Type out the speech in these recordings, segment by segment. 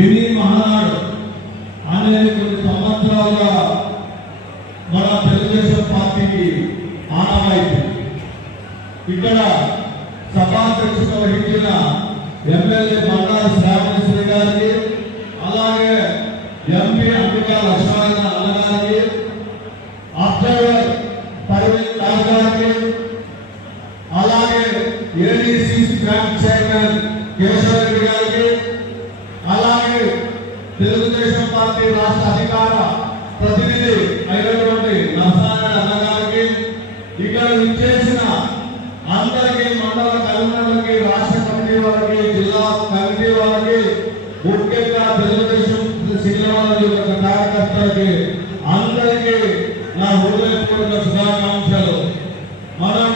Mini Mahanadu అనేది కొన్ని సంవత్సరాలుగా మన తెలుగుదేశం పార్టీకి ఆనవాయితీ. ఇక్కడ సభాధ్యక్షత వహించిన ఎమ్మెల్యే బండారు శ్రావణేశ్వరి గారికి, అలాగే ఎంపీ అంబికా లక్ష్మణ అన్న గారికి, అబ్జర్వర్ పర్వీన్ రాజ్ గారికి, అలాగే ADCC bank chairman Keshava Reddy గారికి, అలాగే తెలుగుదేశం పార్టీ రాష్ట్ర అధికార ప్రతినిధి అయినటువంటి నరసారాయణ అన్న గారికి, ఇక్కడ విచ్చేసిన అందరికీ, మండల కన్వీనర్లకి, రాష్ట్ర కమిటీ వాళ్ళకి, జిల్లా కమిటీ వాళ్ళకి, ముఖ్యంగా తెలుగుదేశం శ్రీనివాస యొక్క కార్యకర్తలకి అందరికీ నా హృదయపూర్వక శుభాకాంక్షలు. మనం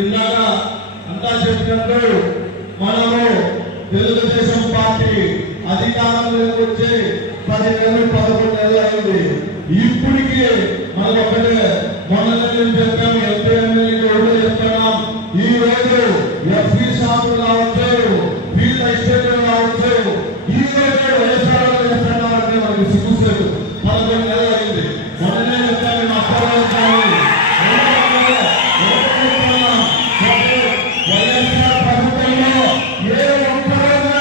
ఇందాక అంతా చెప్పినట్టు మనము తెలుగుదేశం పార్టీ అధికారంలోకి వచ్చి 10 నెలలు 11 నెలలు అయింది. ఇప్పటికీ మనం ఒకటే మొన్న చెప్పాము, ఎంపీ ఎమ్మెల్యేకి ఓట్లు చెప్తున్నాం. ఈ రోజు ఎఫ్సీ షాపులు కావచ్చు, ఫీల్డ్ ఎస్టేట్లు కావచ్చు, ఈ రోజు వ్యవసాయాలు చేస్తున్నామంటే మనకి సిగ్గులేదు. 11 నెలలు అయింది. మొన్ననే చెప్పాము వైఎస్ఆర్ ప్రభుత్వంలో ఏ ఒక్క రోజు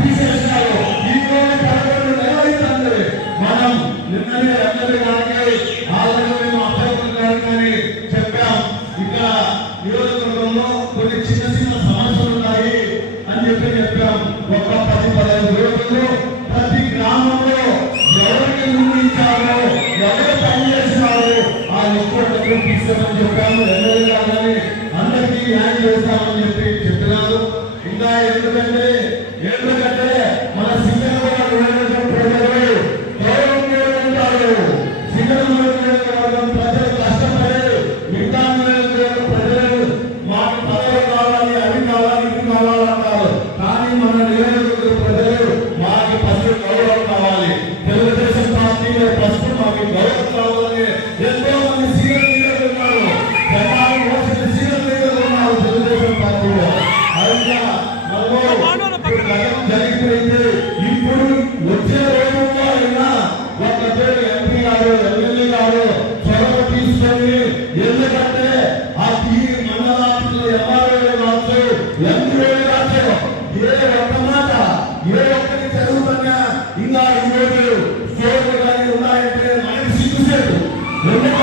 తీసేసినారు. ఈ రోజు 11 నెలలు అవుతుంది. మనం నిన్ననే ఎమ్మెల్యే గారికి ఆల్రెడీ మేము అభ్యర్థులు గారికి చెప్పాం, ఇక్కడ నియోజకవర్గంలో కొన్ని చిన్న చిన్న సమస్యలు ఉన్నాయి అని చెప్పాం. ఒక 10-15 రోజుల్లో ప్రతి గ్రామంలో ఎవరికి నిర్మించారో, ఎవరు పనిచేసినారో ఆ రిపోర్ట్ తీసుకొని చెప్పాము. ఎమ్మెల్యే గారిని అందరికీ న్యాయం చేస్తామని చెప్పినారు. ఇంకా ఎందుకంటే మన సింగనగర్ ప్రజలు గౌరవం ఉంటారు. సింగనగర్ ప్రజలు